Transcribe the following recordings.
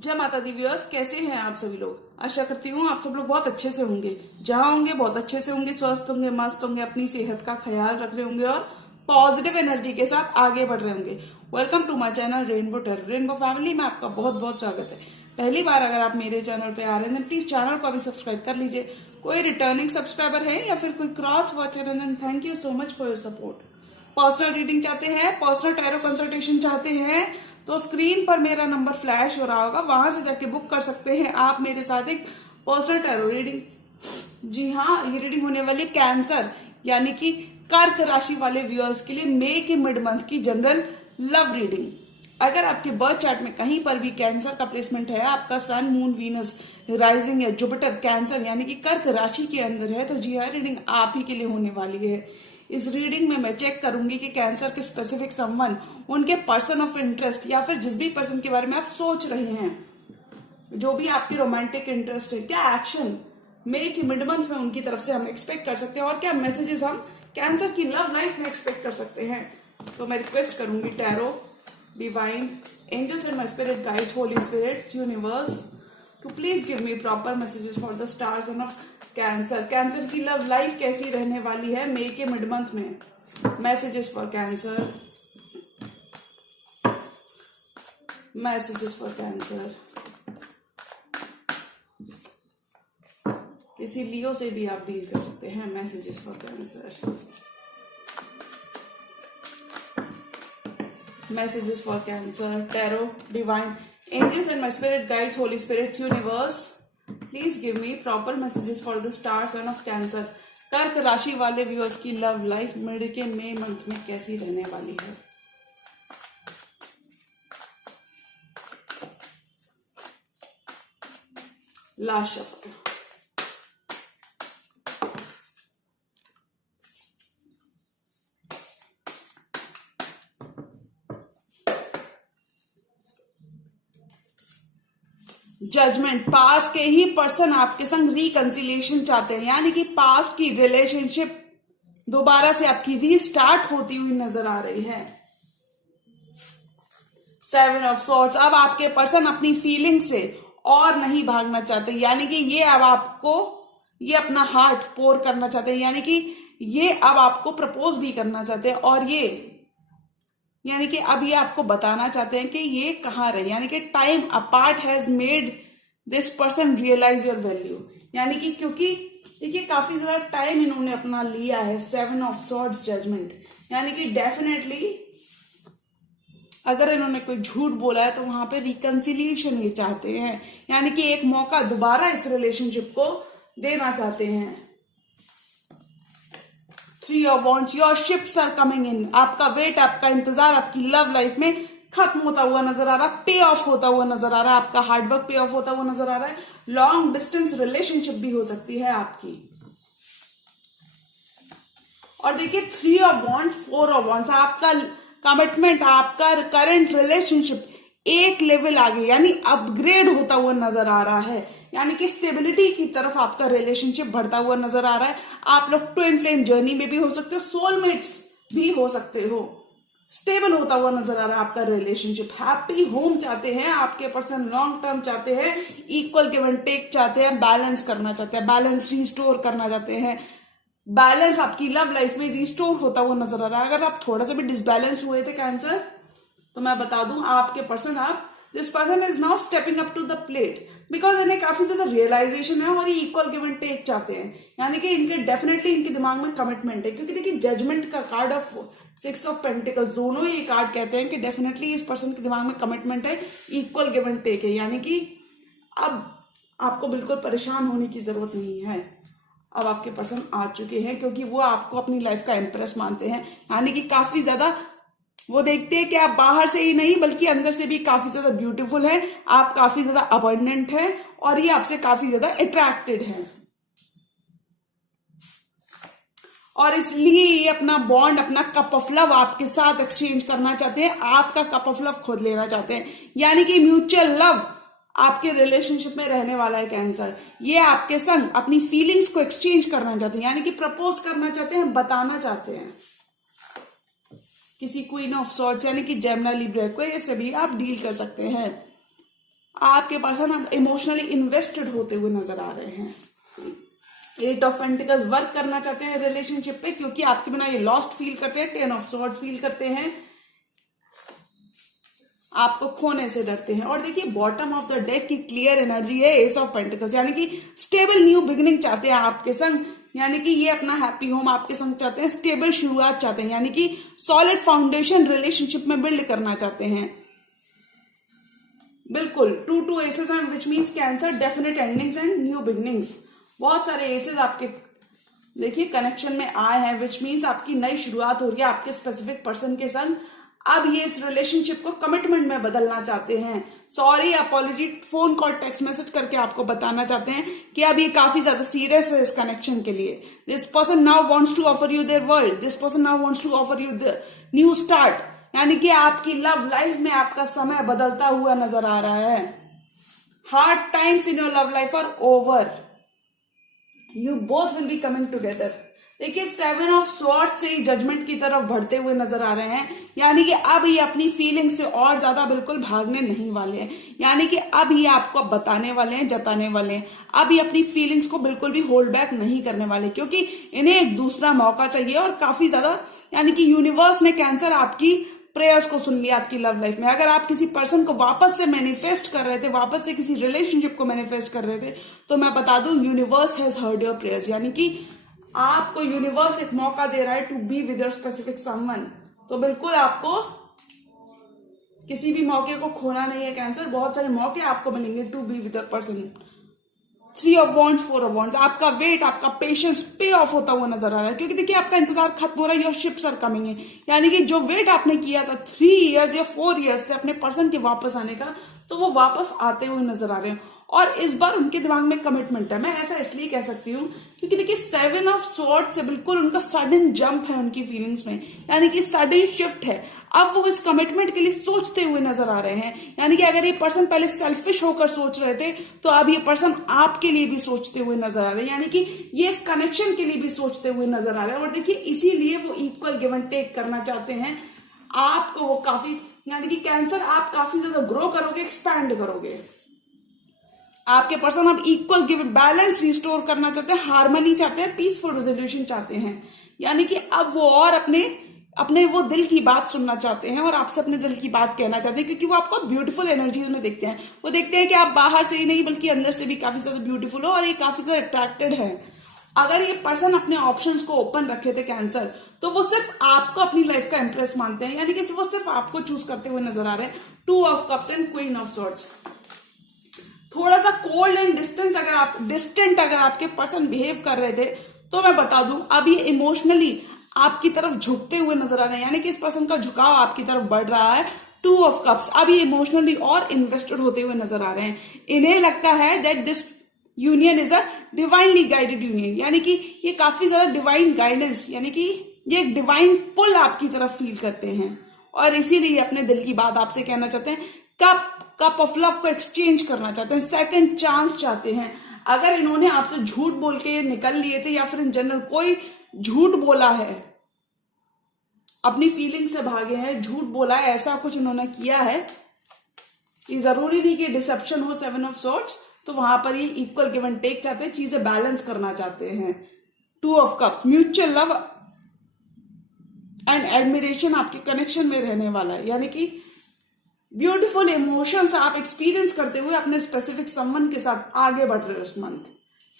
जय माता the viewers, कैसे हैं आप सभी लोग। आशा करती हूँ आप सब लोग बहुत अच्छे से होंगे। जहां होंगे बहुत अच्छे से होंगे, स्वस्थ होंगे, मस्त होंगे, अपनी सेहत का ख्याल रख रहे होंगे और पॉजिटिव एनर्जी के साथ आगे बढ़ रहे होंगे। Welcome to my channel rainbow terror. Rainbow family में आपका बहुत बहुत स्वागत है। पहली बार अगर आप मेरे चैनल पे आ रहे हैं प्लीज चैनल को अभी सब्सक्राइब कर लीजिए। कोई रिटर्निंग सब्सक्राइबर है या फिर कोई क्रॉस वॉचर है, then thank you so much for your support. Personal reading चाहते हैं, पर्सनल टैरो कंसल्टेशन चाहते हैं तो स्क्रीन पर मेरा नंबर फ्लैश हो रहा होगा, वहां से जाके बुक कर सकते हैं आप मेरे साथ एक पर्सनल टैरो रीडिंग। जी हाँ, ये रीडिंग होने वाली कैंसर यानी कि कर्क राशि वाले व्यूअर्स के लिए मई के मिड मंथ की जनरल लव रीडिंग। अगर आपके बर्थ चार्ट में कहीं पर भी कैंसर का प्लेसमेंट है, आपका सन, मून, वीनस, राइजिंग या जुपिटर कैंसर यानी कि कर्क राशि के अंदर है, तो जी हाँ, रीडिंग आप ही के लिए होने वाली है। इस रीडिंग में मैं चेक करूंगी कि कैंसर के स्पेसिफिक समवन, उनके पर्सन ऑफ इंटरेस्ट या फिर जिस भी पर्सन के बारे में आप सोच रहे हैं, जो भी आपकी रोमांटिक इंटरेस्ट है, क्या एक्शन मई की मिड मंथ में उनकी तरफ से हम एक्सपेक्ट कर सकते हैं और क्या मैसेजेस हम कैंसर की लव लाइफ में एक्सपेक्ट कर सकते हैं। तो मैं रिक्वेस्ट करूंगी tarot, divine, angels and my spirit guides, holy spirits, universe to please give me proper messages for the stars of Cancer. Cancer की लव लाइफ कैसी रहने वाली है मई के मिड मंथ में। Messages for Cancer, messages for Cancer. किसी Leo से भी आप डील कर सकते हैं। Messages for Cancer, messages for Cancer, tarot, divine, angels and my spirit guides, holy spirits, universe please give me proper messages for the star son of cancer. कर्क राशि वाले व्यूअर्स की लव लाइफ मिड के मई month में कैसी रहने वाली है। Last shuffle. जजमेंट, पास के ही पर्सन आपके संग रिकंसिलिएशन चाहते हैं, यानी कि पास की रिलेशनशिप दोबारा से आपकी रीस्टार्ट होती हुई नजर आ रही है। सेवन ऑफ सॉर्ड्स, अब आपके पर्सन अपनी फीलिंग से और नहीं भागना चाहते, यानी कि ये अब आपको ये अपना हार्ट पोर करना चाहते हैं, यानी कि ये अब आपको प्रपोज भी करना चाहते हैं और ये यानी कि अब ये आपको बताना चाहते हैं कि ये कहाँ रहे, यानी कि time apart has made this person realise your value. यानी कि क्योंकि देखिए काफी ज्यादा टाइम इन्होंने अपना लिया है। सेवन ऑफ सॉर्ड्स, जजमेंट, यानी कि डेफिनेटली अगर इन्होंने कोई झूठ बोला है तो वहां पे रिकंसिलिएशन ये चाहते हैं, यानी कि एक मौका दोबारा इस रिलेशनशिप को देना चाहते हैं। Three of wands, your ships are coming in, आपका वेट, आपका इंतजार आपकी लव लाइफ में खत्म होता हुआ नजर आ रहा है, पे ऑफ होता हुआ नजर आ रहा है, आपका हार्डवर्क पे ऑफ होता हुआ नजर आ रहा है। लॉन्ग डिस्टेंस रिलेशनशिप भी हो सकती है आपकी। और देखिए three of wands, four of wands, आपका कमिटमेंट, आपका करंट रिलेशनशिप एक लेवल आगे यानी अपग्रेड होता हुआ नजर आ रहा है, यानी कि स्टेबिलिटी की तरफ आपका रिलेशनशिप बढ़ता हुआ नजर आ रहा है। आप लोग ट्विन फ्लेम जर्नी में भी हो सकते हो, सोलमेट्स भी हो सकते हो। स्टेबल होता हुआ नजर आ रहा है आपका रिलेशनशिप। हैप्पी होम चाहते हैं आपके पर्सन, लॉन्ग टर्म चाहते हैं, इक्वल गिव एंड टेक चाहते हैं, बैलेंस करना चाहते हैं, बैलेंस रिस्टोर करना चाहते हैं। बैलेंस आपकी लव लाइफ में रिस्टोर होता हुआ नजर आ रहा है। अगर आप थोड़ा सा भी डिसबैलेंस हुए थे कैंसर, तो मैं बता दूं आपके person, this person is now stepping up to the plate, because इन्हें काफी ज्यादा रियलाइजेशन है और ये इक्वल गिव एंड टेक चाहते हैं, यानी कि इनके डेफिनेटली इनके दिमाग में कमिटमेंट है। क्योंकि देखिए जजमेंट का card of six of pentacles, दोनों ये कार्ड कहते हैं कि डेफिनेटली इस पर्सन के दिमाग में कमिटमेंट है, इक्वल गिव एंड टेक है, यानी कि अब आपको बिल्कुल परेशान होने की जरूरत नहीं है। अब आपके पर्सन आ चुके हैं क्योंकि वो आपको अपनी लाइफ का इंप्रेस मानते हैं, यानी कि काफी ज्यादा वो देखते हैं कि आप बाहर से ही नहीं बल्कि अंदर से भी काफी ज्यादा ब्यूटीफुल है, आप काफी ज्यादा अबंडेंट है और ये आपसे काफी ज्यादा अट्रैक्टेड है। और इसलिए ये अपना बॉन्ड, अपना कप ऑफ लव आपके साथ एक्सचेंज करना चाहते हैं, आपका कप ऑफ लव खुद लेना चाहते हैं, यानी कि म्यूचुअल लव आपके रिलेशनशिप में रहने वाला है कैंसर। ये आपके संग अपनी फीलिंग्स को एक्सचेंज करना चाहते हैं, यानी कि प्रपोज करना चाहते हैं, बताना चाहते हैं। किसी क्वीन ऑफ सॉर्ट्स यानी कि जेमिनी, लिब्रा, एक्वेरियस से भी आप डील कर सकते हैं। आपके पर्सन अब इमोशनली इन्वेस्टेड होते हुए नजर आ रहे हैं। 8 ऑफ पेंटिकल्स वर्क करना चाहते हैं रिलेशनशिप पे, क्योंकि आपके बिना ये लॉस्ट फील करते हैं। 10 ऑफ सॉर्ड्स फील करते हैं, आपको खोने से डरते हैं। और देखिए बॉटम ऑफ द डेक की क्लियर एनर्जी है एस ऑफ पेंटिकल्स, यानी कि स्टेबल न्यू बिगिनिंग चाहते हैं आपके संग, यानी कि ये अपना हैप्पी होम आपके संग चाहते हैं, स्टेबल शुरुआत चाहते हैं, यानी कि सॉलिड फाउंडेशन रिलेशनशिप में बिल्ड करना चाहते हैं। बिल्कुल 2 एसेस हैं, which means cancer definite endings and new beginnings. बहुत सारे एसेस आपके देखिए कनेक्शन में आए हैं, विच मीन्स आपकी नई शुरुआत हो रही है आपके स्पेसिफिक पर्सन के संग। अब ये इस रिलेशनशिप को कमिटमेंट में बदलना चाहते हैं। Sorry, apology, phone call, text message करके आपको बताना चाहते हैं कि अब ये काफी ज्यादा सीरियस है इस कनेक्शन के लिए। This person now wants to offer you their world, this person now wants to offer you the new start, यानी कि आपकी लव लाइफ में आपका समय बदलता हुआ नजर आ रहा है। Hard times in your love life are over, you both will be coming together. देखिए 7 ऑफ स्वॉर्ड्स से जजमेंट की तरफ बढ़ते हुए नजर आ रहे हैं, यानी कि अब ये अपनी फीलिंग से और ज्यादा बिल्कुल भागने नहीं वाले हैं, यानी कि अब ये आपको बताने वाले हैं, जताने वाले हैं। अब ये अपनी फीलिंग्स को बिल्कुल भी होल्ड बैक नहीं करने वाले, क्योंकि इन्हें एक दूसरा मौका चाहिए। और काफी ज्यादा यानी कि यूनिवर्स ने कैंसर आपकी प्रेयर्स को सुन लिया आपकी लव लाइफ में। अगर आप किसी पर्सन को वापस से मैनिफेस्ट कर रहे थे, वापस से किसी रिलेशनशिप को मैनिफेस्ट कर रहे थे, तो मैं बता दूं universe has heard your prayers, यानी कि आपको यूनिवर्स एक मौका दे रहा है to be with your specific someone. तो बिल्कुल आपको किसी भी मौके को खोना नहीं है कैंसर, बहुत सारे मौके आपको मिलेंगे to be with your person. 3 of wands, 4 of wands, आपका वेट, आपका पेशेंस पे ऑफ होता हुआ नजर आ रहा है, क्योंकि देखिए आपका इंतजार खत्म हो रहा है, योर शिप्स आर कमिंग है, यानी कि जो वेट आपने किया था 3 इयर्स या 4 इयर्स से अपने पर्सन के वापस आने का, तो वो वापस आते हुए नजर आ रहे हैं। और इस बार उनके दिमाग में कमिटमेंट है। मैं ऐसा इसलिए कह सकती हूँ क्योंकि देखिए 7 ऑफ स्वॉर्ड्स से बिल्कुल उनका सडन जंप है उनकी फीलिंग्स में, यानी कि सडन शिफ्ट है। अब वो इस कमिटमेंट के लिए सोचते हुए नजर आ रहे हैं, यानी कि अगर ये पर्सन पहले सेल्फिश होकर सोच रहे थे, तो अब ये पर्सन आपके लिए भी सोचते हुए नजर आ रहे हैं, यानी कि ये इस कनेक्शन के लिए भी सोचते हुए नजर आ रहे हैं। और देखिए इसीलिए वो इक्वल गिव एंड टेक करना चाहते हैं। आपको वो काफी, यानी कि कैंसर आप काफी ज्यादा ग्रो करोगे, एक्सपैंड करोगे। आपके पर्सन अब इक्वल गिव बैलेंस रिस्टोर करना चाहते हैं, हार्मनी चाहते हैं, पीसफुल रेजोल्यूशन चाहते हैं, यानी कि अब वो और अपने वो दिल की बात सुनना चाहते हैं और आपसे अपने दिल की बात कहना चाहते हैं, क्योंकि वो आपको ब्यूटीफुल एनर्जीज में देखते हैं। वो देखते हैं कि आप बाहर से ही नहीं बल्कि अंदर से भी काफी ज्यादा ब्यूटीफुल हो और ये काफी ज्यादा अट्रैक्टेड है। अगर ये पर्सन अपने ऑप्शंस को ओपन रखे थे कैंसर, तो वो सिर्फ आपको अपनी लाइफ का इंप्रेस मानते हैं, यानी कि वो सिर्फ आपको चूज करते हुए नजर आ रहे हैं। 2 of cups and queen of swords. थोड़ा सा कोल्ड एंड डिस्टेंट अगर आपके पर्सन बिहेव कर रहे थे, तो मैं बता दूं अब ये इमोशनली आपकी तरफ झुकते हुए नजर आ रहे हैं, यानी कि इस पर्सन का झुकाव आपकी तरफ बढ़ रहा है। 2 ऑफ कप्स, अब ये इमोशनली और इन्वेस्टेड होते हुए नजर आ रहे हैं। इन्हें लगता है that this union is a divinely guided union, यानी कि ये काफी ज्यादा डिवाइन गाइडेंस, यानी कि ये एक डिवाइन पुल आपकी तरफ फील करते हैं और इसीलिए अपने दिल की बात आपसे कहना चाहते हैं। कप ऑफ लव को एक्सचेंज करना चाहते हैं, सेकंड चांस चाहते हैं। अगर इन्होंने आपसे झूठ बोल के निकल लिए थे या फिर इन जनरल कोई झूठ बोला है, अपनी फीलिंग से भागे हैं, झूठ बोला है, ऐसा कुछ इन्होंने किया है, ये जरूरी नहीं कि डिसेप्शन हो 7 ऑफ सॉर्ड्स, तो वहां पर ये इक्वल गिव एंड टेक चाहते हैं, चीजें बैलेंस करना चाहते हैं। 2 of cups, mutual love and admiration आपके कनेक्शन में रहने वाला है, यानी कि ब्यूटीफुल इमोशंस आप एक्सपीरियंस करते हुए अपने स्पेसिफिक समवन के साथ आगे बढ़ रहे हो इस मंथ,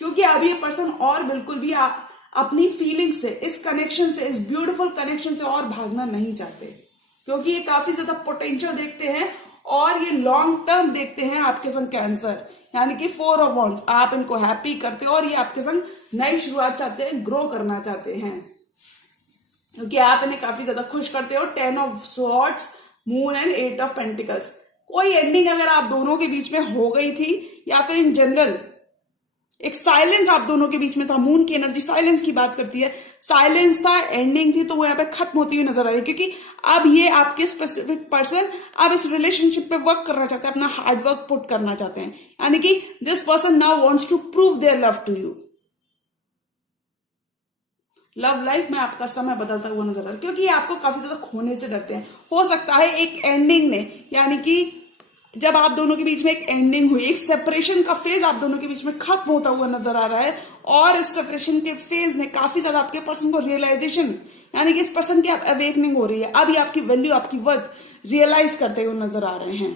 क्योंकि अब ये पर्सन और बिल्कुल भी अपनी फीलिंग से, इस कनेक्शन से, इस ब्यूटीफुल कनेक्शन से और भागना नहीं चाहते, क्योंकि ये काफी ज्यादा पोटेंशियल देखते हैं और ये लॉन्ग टर्म देखते हैं आपके संग कैंसर, यानी कि 4 ऑफ वॉन्ड्स, आप इनको हैप्पी करते हो और ये आपके संग नई शुरुआत चाहते हैं, ग्रो करना चाहते हैं, क्योंकि आप इन्हें काफी ज्यादा खुश करते हो। 10 ऑफ swords, moon and 8 of pentacles. कोई एंडिंग अगर आप दोनों के बीच में हो गई थी या फिर इन जनरल एक साइलेंस आप दोनों के बीच में था, मून की एनर्जी साइलेंस की बात करती है, साइलेंस था, एंडिंग थी, तो वो यहाँ पे खत्म होती हुई नजर आ रही है, क्योंकि अब ये आपके स्पेसिफिक पर्सन अब इस रिलेशनशिप पे वर्क करना चाहते हैं, अपना हार्ड वर्क पुट करना चाहते हैं, यानी कि this person now wants to prove their love to you. Love life में आपका समय बदलता हुआ नजर आ रहा है, क्योंकि आपको काफी ज्यादा खोने से डरते हैं। हो सकता है एक एंडिंग में, यानी कि जब आप दोनों के बीच में एक एंडिंग हुई, एक सेपरेशन का फेज आप दोनों के बीच में खत्म होता हुआ नजर आ रहा है, और इस सेपरेशन के फेज ने काफी ज्यादा आपके पर्सन को रियलाइजेशन, यानी कि इस पर्सन की आप अवेकनिंग हो रही है, अब ये आपकी वैल्यू, आपकी वर्थ रियलाइज करते हुए नजर आ रहे हैं।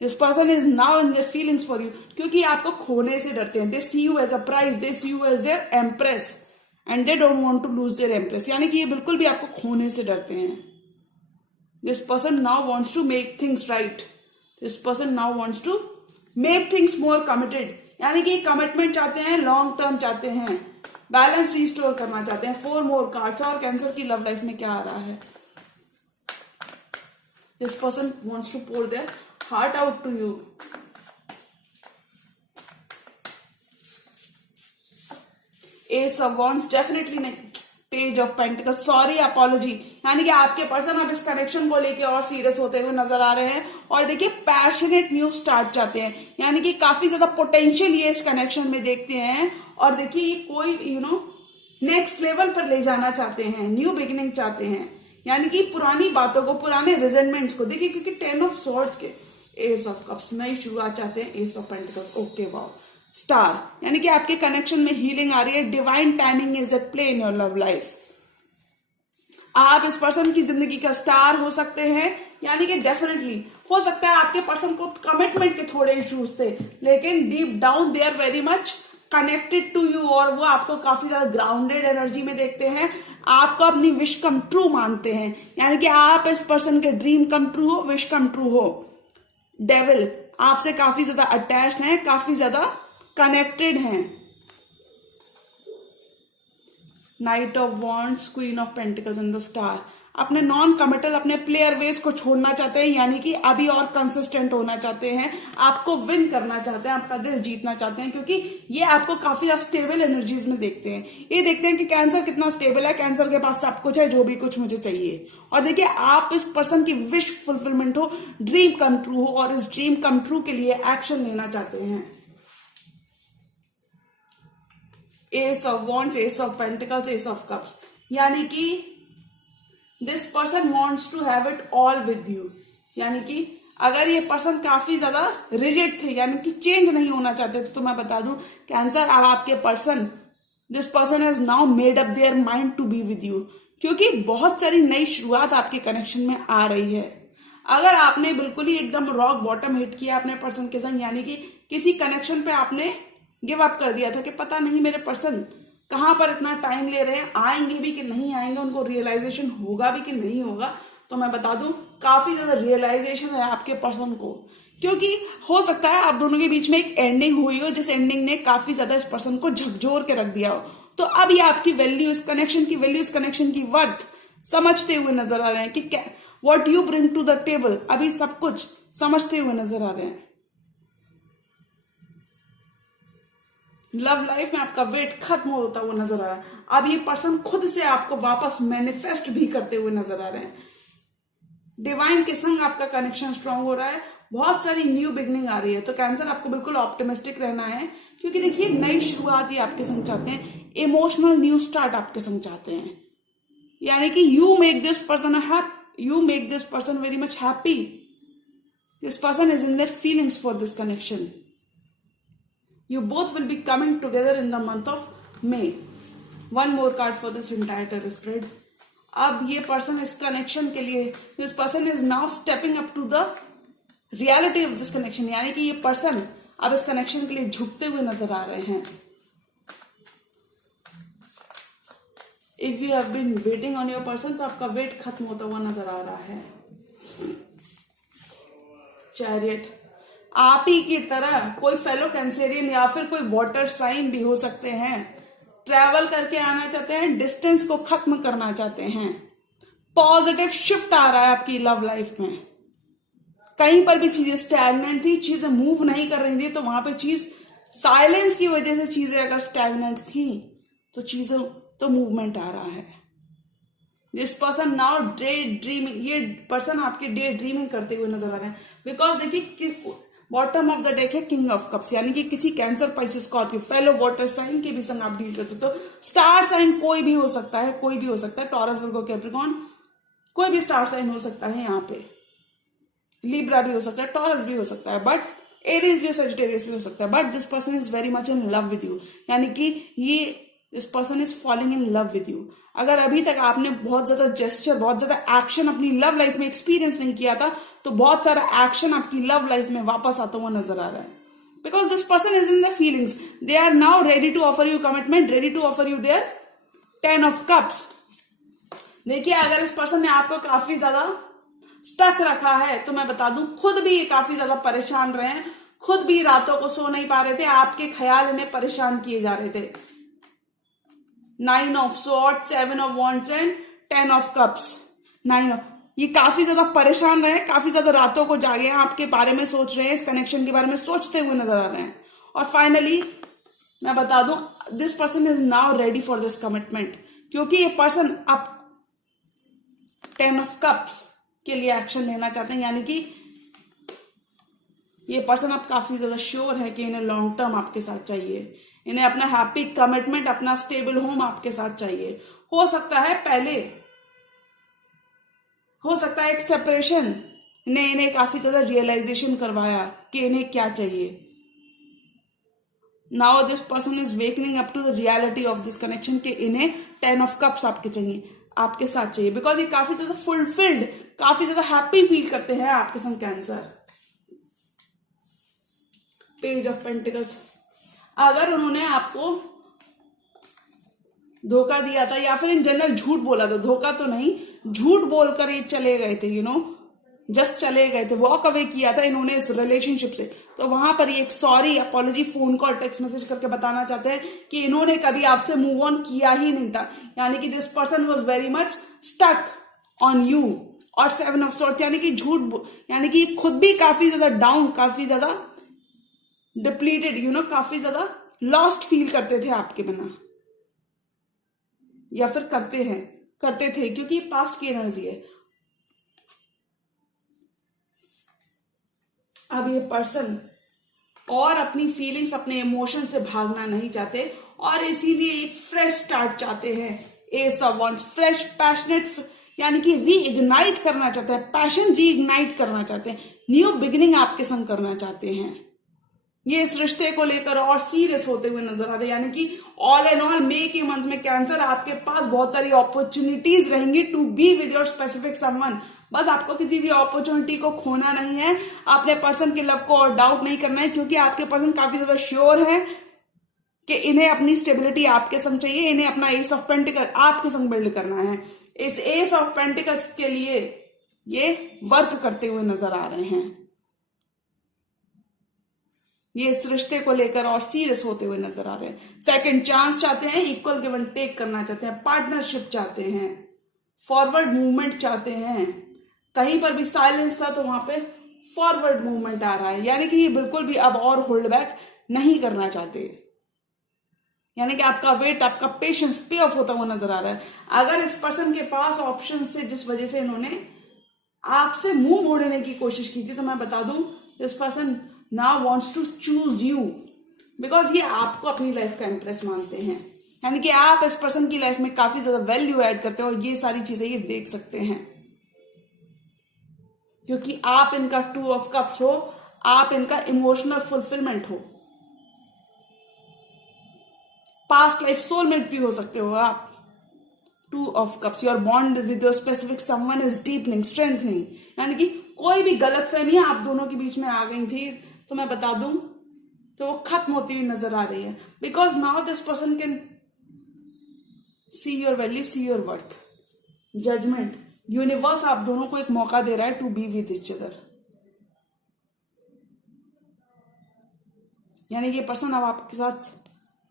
This person is now in their feelings for you, क्योंकि आपको खोने से डरते हैं। They see you as a prize, they see you as their empress and they don't want to lose their empress, यानी कि ये बिल्कुल भी आपको खोने से डरते हैं। This person now wants to make things right, this person now wants to make things more committed, यानी कि कमिटमेंट चाहते हैं, लॉन्ग टर्म चाहते हैं, बैलेंस रिस्टोर करना चाहते हैं। 4 मोर कार्ड्स। और कैंसर की लव लाइफ में क्या आ रहा है? This person wants to pour their heart out to you. Ace of wands, definitely नहीं। Page of pentacle, sorry, apology, यानी कि आपके पर्सन अब इस कनेक्शन को लेके और सीरियस होते हुए नजर आ रहे हैं। और देखिए पैशनेट न्यू स्टार्ट चाहते हैं, यानी कि काफी ज्यादा पोटेंशियल ये इस कनेक्शन में देखते हैं। और देखिए कोई नेक्स्ट लेवल पर ले जाना चाहते हैं, न्यू बिगिनिंग चाहते हैं, यानी कि पुरानी बातों को, पुराने रिजेंटमेंट्स को। देखिए क्योंकि 10 ऑफ स्वॉर्ड्स के एस ऑफ कप्स, नई शुरुआत चाहते हैं। Ace of pentacles, okay wow. Star, यानी कि आपके कनेक्शन में हीलिंग आ रही है। Divine timing is at play in your love life. आप इस पर्सन की जिंदगी का स्टार हो सकते हैं, यानी कि डेफिनेटली हो सकता है आपके पर्सन को कमिटमेंट के थोड़े इश्यूज थे, लेकिन deep down they are very much connected to you, और वो आपको काफी ज्यादा ग्राउंडेड एनर्जी में देखते हैं, आपको अपनी विश कम ट्रू मानते हैं, यानी कि आप इस पर्सन के ड्रीम कम ट्रू हो, विश कम ट्रू हो। डेविल आपसे काफी ज्यादा अटैच्ड हैं, काफी ज्यादा कनेक्टेड हैं। Night of wands, queen of pentacles and the star, अपने नॉन कमिटल, अपने प्लेयर वेज को छोड़ना चाहते हैं, यानी कि अभी और कंसिस्टेंट होना चाहते हैं, आपको विन करना चाहते हैं, आपका दिल जीतना चाहते हैं, क्योंकि ये आपको काफी ज्यादा स्टेबल एनर्जीज में देखते हैं। ये देखते हैं कि कैंसर कितना स्टेबल है, कैंसर के पास सब कुछ है, जो भी कुछ मुझे चाहिए। और देखिए आप इस पर्सन की विश फुलफिलमेंट हो, ड्रीम कम ट्रू हो, और इस ड्रीम कम ट्रू के लिए एक्शन लेना चाहते हैं। Ace of wands, ace of pentacles, ace of cups, यानी कि this person wants to have it all with you, यानी कि अगर ये पर्सन काफी ज्यादा रिजिड थे, यानी कि चेंज नहीं होना चाहते थे, तो मैं बता दूं कैंसर, अब आपके person, this person has now made up their mind to be with you, क्योंकि बहुत सारी नई शुरुआत आपके कनेक्शन में आ रही है। अगर आपने बिल्कुल ही एकदम रॉक बॉटम हिट किया अपने पर्सन के संग, यानी कि किसी कनेक्शन पे आपने गिव अप कर दिया था कि पता नहीं मेरे पर्सन कहां पर इतना टाइम ले रहे हैं, आएंगे भी कि नहीं आएंगे, उनको रियलाइजेशन होगा भी कि नहीं होगा, तो मैं बता दूं काफी ज्यादा रियलाइजेशन है आपके पर्सन को, क्योंकि हो सकता है आप दोनों के बीच में एक एंडिंग हुई हो, जिस एंडिंग ने काफी ज्यादा इस पर्सन को झकझोर के रख दिया हो। तो अब ये आपकी वैल्यू, इस कनेक्शन की वैल्यू, इस कनेक्शन की वर्थ समझते हुए नजर आ रहे हैं कि what you bring to the table, अभी सब कुछ समझते हुए नजर आ रहे हैं। लव लाइफ में आपका वेट खत्म होता हुआ नजर आ रहा है। अब ये पर्सन खुद से आपको वापस मैनिफेस्ट भी करते हुए नजर आ रहे हैं। डिवाइन के संग आपका कनेक्शन स्ट्रांग हो रहा है, बहुत सारी न्यू बिगनिंग आ रही है। तो कैंसर आपको बिल्कुल ऑप्टिमिस्टिक रहना है, क्योंकि देखिए नई शुरुआत ही आपके संग चाहते हैं, इमोशनल न्यू स्टार्ट आपके संग चाहते हैं, यानी कि you make this person happy, you make this person very much happy. This person is in their feelings for this connection. You both will be coming together in the month of May. One more card for this entire tarot spread. अब ये person इस connection के लिए, this person is now stepping up to the reality of this connection, यानी कि ये person अब इस कनेक्शन के लिए झुकते हुए नजर आ रहे हैं। If you have been waiting on your person, तो आपका वेट खत्म होता हुआ नजर आ रहा है। चैरियट, आप ही की तरह कोई फेलो कैंसेरियन या फिर कोई वाटर साइन भी हो सकते हैं, ट्रैवल करके आना चाहते हैं, डिस्टेंस को खत्म करना चाहते हैं। पॉजिटिव शिफ्ट आ रहा है आपकी लव लाइफ में। कहीं पर भी चीजें स्टैग्नेंट थी, चीजें मूव नहीं कर रही थी, तो वहां पे चीज साइलेंस की वजह से चीजें अगर स्टैग्नेंट थी, तो चीजों तो मूवमेंट आ रहा है। This person now day dreaming, ये पर्सन आपके डे ड्रीमिंग करते हुए नजर आ रहे हैं। बिकॉज देखिए बॉटम ऑफ द डेक है किंग ऑफ कप्स, यानी कि किसी Cancer, Pisces, Scorpio, fellow water sign के भी संग आप डील कर सकते हो। स्टार साइन कोई भी हो सकता है, कोई भी हो सकता है, टॉरस, वर्गो, कैप्रिकॉर्न, कोई भी स्टार साइन हो सकता है यहाँ पे। लिब्रा भी हो सकता है, टॉरस भी हो सकता है, बट एरीज भी, सजिटेरियस भी हो सकता है, but this person is very much in love with you, यानी कि ये this person is following in love with you. अगर अभी तक आपने बहुत ज्यादा जेस्चर, बहुत ज्यादा एक्शन अपनी लव लाइफ में एक्सपीरियंस नहीं किया था, तो बहुत सारा एक्शन आपकी लव लाइफ में वापस आता हुआ नजर आ रहा है। Because this person is in the feelings, they are now ready to offer you commitment, ready to offer you their 10 of cups. देखिए, अगर इस पर्सन ने आपको काफी ज्यादा स्टक रखा है, तो मैं बता दूं, खुद भी ये काफी ज्यादा परेशान रहे हैं, खुद भी रातों को सो नहीं पा रहे थे, आपके ख्याल इन्हें परेशान किए जा रहे थे। 9 of swords, 7 of wands and 10 of cups. 9 ये काफी ज्यादा परेशान रहे, काफी ज्यादा रातों को जागे हैं, आपके बारे में सोच रहे हैं, इस कनेक्शन के बारे में सोचते हुए नजर आ रहे हैं। और फाइनली मैं बता दूं, this person is now ready for this commitment, क्योंकि ये पर्सन अब 10 ऑफ कप्स के लिए एक्शन लेना चाहते हैं, यानी कि ये पर्सन अब काफी ज्यादा श्योर है कि इन्हें लॉन्ग टर्म आपके साथ चाहिए, इन्हें अपना हैप्पी कमिटमेंट, अपना स्टेबल होम आपके साथ चाहिए। हो सकता है पहले, हो सकता है एक सेपरेशन ने इन्हें काफी ज्यादा रियलाइजेशन करवाया कि इन्हें क्या चाहिए। Now this person is wakening up to the reality of this connection कि इन्हें 10 ऑफ कप्स आपके चाहिए, आपके साथ चाहिए, बिकॉज ये काफी ज्यादा फुलफिल्ड, काफी ज्यादा हैप्पी फील करते हैं आपके संग कैंसर। पेज ऑफ पेंटिकल्स, अगर उन्होंने आपको धोखा दिया था या फिर इन जनरल झूठ बोला था, धोखा तो नहीं, झूठ बोलकर ये चले गए थे, यू नो, जस्ट चले गए थे, वॉक अवे किया था इन्होंने इस रिलेशनशिप से, तो वहां पर ये एक sorry, apology, phone call, text message करके बताना चाहते हैं कि इन्होंने कभी आपसे मूव ऑन किया ही नहीं था, यानी कि this person was very much stuck on you. और 7 ऑफ सॉर्ड्स, यानी कि झूठ, यानी कि खुद भी काफी ज्यादा डाउन, काफी ज्यादा डिप्लीटेड, यू नो, काफी ज्यादा लॉस्ट फील करते थे आपके बिना, या फिर करते थे, क्योंकि पास्ट की एनर्जी है। अब ये पर्सन और अपनी फीलिंग्स, अपने इमोशन से भागना नहीं चाहते, और इसीलिए एक फ्रेश स्टार्ट चाहते हैं। Ace of wands, fresh, passionate, यानी कि रीइग्नाइट करना चाहते हैं, पैशन रीइग्नाइट करना चाहते हैं, न्यू बिगिनिंग आपके संग करना चाहते हैं। ये इस रिश्ते को लेकर और सीरियस होते हुए नजर आ रहे हैं, यानी कि ऑल एंड ऑल मई के मंथ में कैंसर आपके पास बहुत सारी अपॉर्चुनिटीज रहेंगी to be with your specific someone. बस आपको किसी भी अपॉर्चुनिटी को खोना नहीं है, अपने पर्सन के लव को और डाउट नहीं करना है, क्योंकि आपके पर्सन काफी ज्यादा श्योर है कि इन्हें अपनी स्टेबिलिटी आपके संग चाहिए, इन्हें अपना एस ऑफ पेंटिकल आपके संग बिल्ड करना है। इस एस ऑफ पेंटिकल्स के लिए ये वर्क करते हुए नजर आ रहे हैं, ये इस रिश्ते को लेकर और सीरियस होते हुए नजर आ रहे हैं। सेकंड चांस चाहते हैं, इक्वल गिव एंड टेक करना चाहते हैं, पार्टनरशिप चाहते हैं, फॉरवर्ड मूवमेंट चाहते हैं। कहीं पर भी साइलेंस था तो वहां पे फॉरवर्ड मूवमेंट आ रहा है, यानी कि ये बिल्कुल भी अब और होल्ड बैक नहीं करना चाहते, यानी कि आपका वेट, आपका पेशेंस पे ऑफ होता हुआ नजर आ रहा है। अगर इस पर्सन के पास ऑप्शन थे जिस वजह से इन्होंने आपसे मुंह मोड़ने की कोशिश की थी, तो मैं बता दूं, this person now wants to choose you, because ये आपको अपनी लाइफ का इंप्रेस मानते हैं, यानी कि आप इस पर्सन की लाइफ में काफी ज्यादा वैल्यू ऐड करते हो, और ये सारी चीजें ये देख सकते हैं, क्योंकि आप इनका 2 ऑफ कप्स हो, आप इनका इमोशनल फुलफिलमेंट हो, पास्ट लाइफ सोलमेट भी हो सकते हो आप। 2 of cups, your bond with your specific someone is deepening, strengthening, यानी कि कोई भी गलतफहमी आप दोनों के बीच में आ गई थी, तो मैं बता दूं तो वो खत्म होती हुई नजर आ रही है, because now this person can see your value, see your worth. Judgement, universe आप दोनों को एक मौका दे रहा है to be with each other, यानी ये पर्सन अब आपके साथ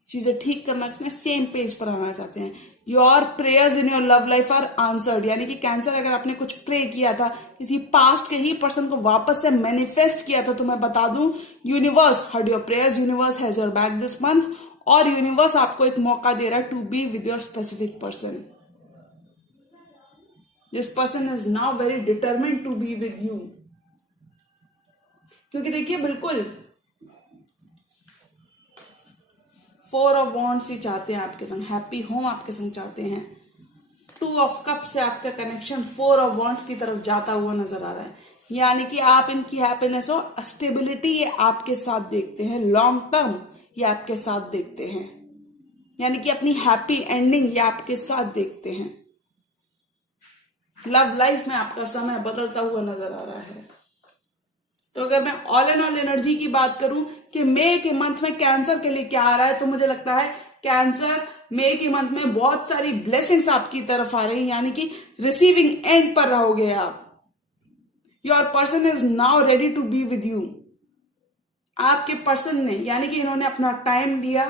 चीजें ठीक करना चाहते हैं, सेम पेज पर आना चाहते हैं। Your prayers in your love life are answered, यानी कि कैंसर, अगर आपने कुछ प्रे किया था, किसी पास्ट के ही पर्सन को वापस से मैनिफेस्ट किया था, तो मैं बता दूं, universe heard your prayers, universe has your back this month, और यूनिवर्स आपको एक मौका दे रहा है to be with your specific person. This person is now very determined to be with you, क्योंकि देखिए बिल्कुल 4 ऑफ वॉन्ड्स ही चाहते हैं आपके संग, हैप्पी होम आपके संग चाहते हैं। 2 ऑफ कप से आपका कनेक्शन 4 ऑफ वॉन्ड्स की तरफ जाता हुआ नजर आ रहा है, यानी कि आप इनकी हैप्पीनेस और स्टेबिलिटी ये आपके साथ देखते हैं, लॉन्ग टर्म ये आपके साथ देखते हैं, यानी कि अपनी हैप्पी एंडिंग ये आपके साथ देखते हैं। लव लाइफ में आपका समय बदलता हुआ नजर आ रहा है। तो अगर मैं ऑल एंड ऑल एनर्जी की बात करूं कि मई के मंथ में कैंसर के लिए क्या आ रहा है, तो मुझे लगता है कैंसर मई के मंथ में बहुत सारी ब्लेसिंग्स आपकी तरफ आ रही हैं, यानी कि रिसीविंग एंड पर रहोगे आप। Your person is now ready to be with you. आपके पर्सन ने, यानी कि इन्होंने अपना टाइम लिया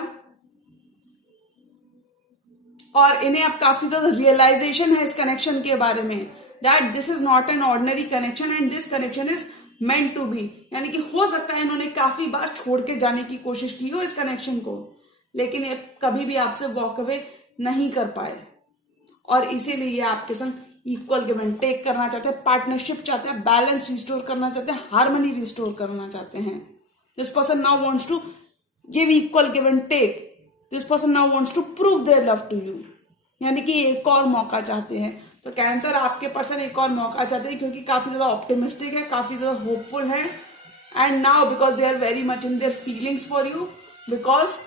और इन्हें अब काफी ज्यादा रियलाइजेशन है इस कनेक्शन के बारे में, that this is not an ordinary connection and this connection is meant to be. यानी कि हो सकता है इन्होंने काफी बार छोड़ के जाने की कोशिश की हो इस कनेक्शन को, लेकिन ये कभी भी आपसे वॉक अवे नहीं कर पाए, और इसीलिए ये आपके संग इक्वल गिव एंड टेक करना चाहते हैं, पार्टनरशिप चाहते हैं, बैलेंस रिस्टोर करना चाहते हैं, हार्मनी रिस्टोर करना चाहते हैं। This person now wants to give equal give and take. This person now wants to prove their love to you, यानी कि एक और मौका चाहते हैं। तो कैंसर आपके पर्सन एक और मौका चाहते हैं, क्योंकि काफी ज्यादा ऑप्टिमिस्टिक है, काफी ज्यादा होपफुल है, and now because they are very much in their feelings for you, because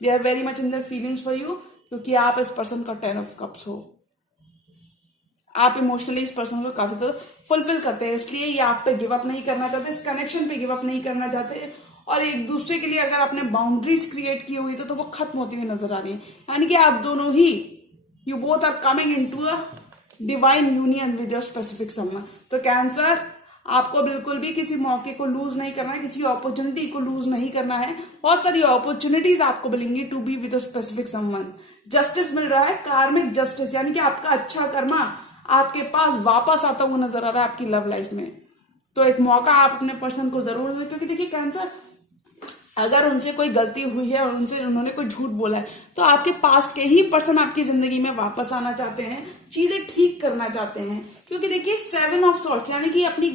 they are very much in their feelings for you, क्योंकि आप इस पर्सन का 10 ऑफ कप्स हो। आप इमोशनली इस पर्सन को काफी ज्यादा फुलफिल करते हैं, इसलिए ये आप पे गिव अप नहीं करना चाहते, इस कनेक्शन पे गिव अप नहीं करना चाहते। और एक दूसरे के लिए अगर आपने बाउंड्रीज क्रिएट की हुई तो वो खत्म होती हुई नजर आ रही है, यानी कि आप दोनों ही, you both are coming into a divine union with your specific someone. तो कैंसर, आपको बिल्कुल भी किसी मौके को लूज नहीं करना है, किसी अपॉर्चुनिटी को लूज नहीं करना है। बहुत सारी अपॉर्चुनिटीज आपको मिलेंगी to be with a specific someone. Justice मिल रहा है, कार्मिक जस्टिस, यानी कि आपका अच्छा कर्मा आपके पास वापस आता हुआ नजर आ रहा है आपकी लव लाइफ में। तो एक मौका आप अपने पर्सन को जरूर दें, क्योंकि देखिए कैंसर, अगर उनसे कोई गलती हुई है और उन्होंने कोई झूठ बोला है, तो आपके पास्ट के ही पर्सन आपकी जिंदगी में वापस आना चाहते हैं, चीजें ठीक करना चाहते हैं। क्योंकि देखिए 7 ऑफ सॉर्ड्स, यानी कि अपनी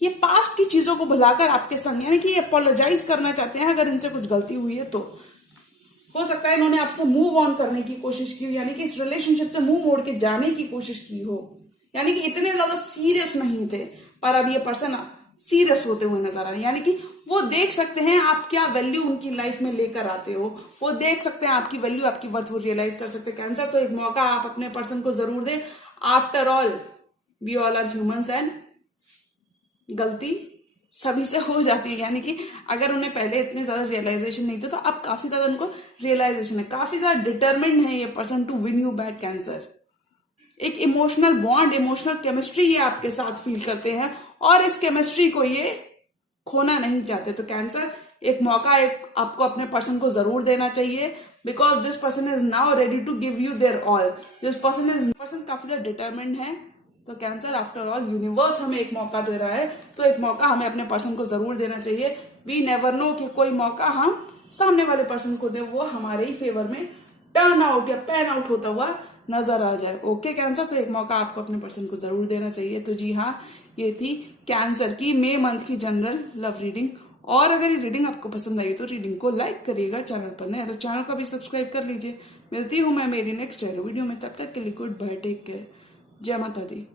ये पास्ट की चीजों को भुलाकर आपके संग, यानी कि अपोलोजाइज करना चाहते हैं अगर इनसे कुछ गलती हुई है तो। हो सकता है इन्होंने आपसे मूव ऑन करने की कोशिश की हो, यानी कि इस रिलेशनशिप से मुंह मोड़ के जाने की कोशिश की हो, यानी कि इतने ज्यादा सीरियस नहीं थे, पर अब ये पर्सन सीरियस होते हुए नजर आ रहे हैं। यानी कि वो देख सकते हैं आप क्या वैल्यू उनकी लाइफ में लेकर आते हो, वो देख सकते हैं आपकी वैल्यू, आपकी वर्थ वो रियलाइज कर सकते हैं कैंसर। तो एक मौका आप अपने पर्सन को जरूर दें। After all we all are humans and गलती सभी से हो जाती है, यानी कि अगर उन्हें पहले इतने ज्यादा रियलाइजेशन नहीं था तो अब काफी ज्यादा उनको रियलाइजेशन है, काफी ज्यादा डिटरमिन्ड है ये person to win you back Cancer. एक इमोशनल बॉन्ड, इमोशनल केमिस्ट्री ये आपके साथ फील करते हैं और इस केमिस्ट्री को ये खोना नहीं चाहते। तो कैंसर, एक मौका एक आपको अपने पर्सन को जरूर देना चाहिए, because this person is now ready to give you their all. This person काफी ज्यादा डिटरमिन्ड है। तो कैंसर, आफ्टर ऑल यूनिवर्स हमें एक मौका दे रहा है, तो एक मौका हमें अपने पर्सन को जरूर देना चाहिए। वी नेवर नो कि कोई मौका हम सामने वाले पर्सन को दे, वो हमारे ही फेवर में टर्न आउट या पैन आउट होता हुआ नजर आ जाए। ओके कैंसर, तो एक मौका आपको अपने पर्सन को जरूर देना चाहिए। तो जी हाँ, ये थी कैंसर की मई मंथ की जनरल लव रीडिंग। और अगर ये रीडिंग आपको पसंद आई तो रीडिंग को लाइक करिएगा, चैनल पर नए तो चैनल को भी सब्सक्राइब कर लीजिए। मिलती हूँ मैं मेरी नेक्स्ट वीडियो में, तब तक के लिए गुड बाय, टेक केयर, जय माता दी।